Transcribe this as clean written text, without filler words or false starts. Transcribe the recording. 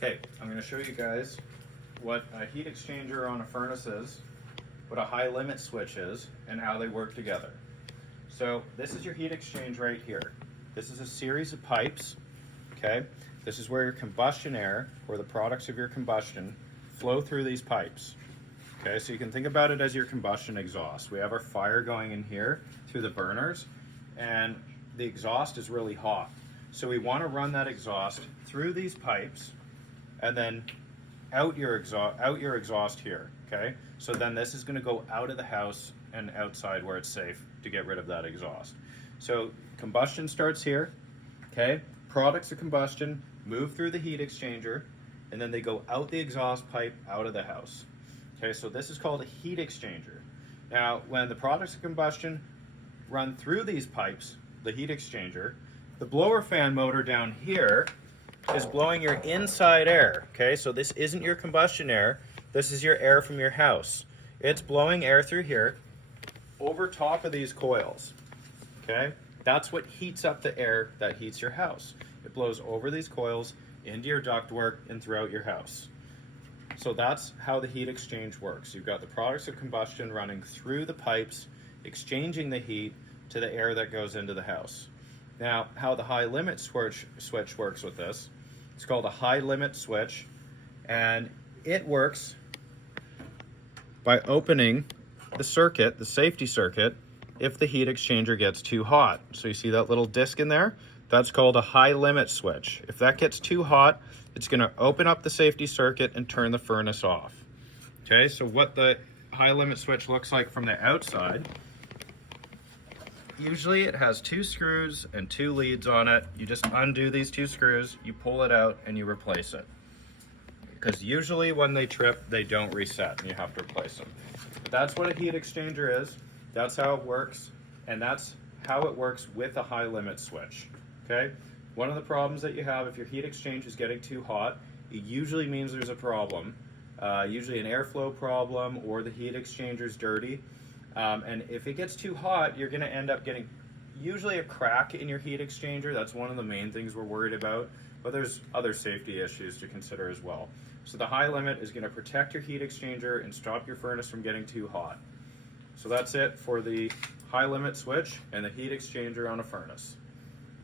Okay, I'm going to show you guys what a heat exchanger on a furnace is, what a high limit switch is, and how they work together. So this is your heat exchange right here. This is a series of pipes, okay? This is where your combustion air, or the products of your combustion, flow through these pipes. Okay, so you can think about it as your combustion exhaust. We have our fire going in here through the burners, and the exhaust is really hot. So we want to run that exhaust through these pipes and then out your exhaust here, okay? So then this is gonna go out of the house and outside where it's safe to get rid of that exhaust. So combustion starts here, okay? Products of combustion move through the heat exchanger, and then they go out the exhaust pipe out of the house. Okay, so this is called a heat exchanger. Now, when the products of combustion run through these pipes, the heat exchanger, the blower fan motor down here is blowing your inside air, okay? So this isn't your combustion air, this is your air from your house. It's blowing air through here over top of these coils, okay? That's what heats up the air that heats your house. It blows over these coils into your ductwork and throughout your house. So that's how the heat exchange works. You've got the products of combustion running through the pipes, exchanging the heat to the air that goes into the house. Now, how the high limit switch works with this, it's called a high limit switch, and it works by opening the circuit, the safety circuit, if the heat exchanger gets too hot. So you see that little disc in there? That's called a high limit switch. If that gets too hot, it's gonna open up the safety circuit and turn the furnace off. Okay, so what the high limit switch looks like from the outside, usually it has 2 screws and 2 leads on it. You just undo these 2 screws, you pull it out, and you replace it. Because usually when they trip, they don't reset, and you have to replace them. But that's what a heat exchanger is, that's how it works, and that's how it works with a high limit switch, okay? One of the problems that you have if your heat exchange is getting too hot, it usually means there's a problem, usually an airflow problem, or the heat exchanger's dirty. And if it gets too hot, you're going to end up getting usually a crack in your heat exchanger. That's one of the main things we're worried about, but there's other safety issues to consider as well. So the high limit is going to protect your heat exchanger and stop your furnace from getting too hot. So that's it for the high limit switch and the heat exchanger on a furnace.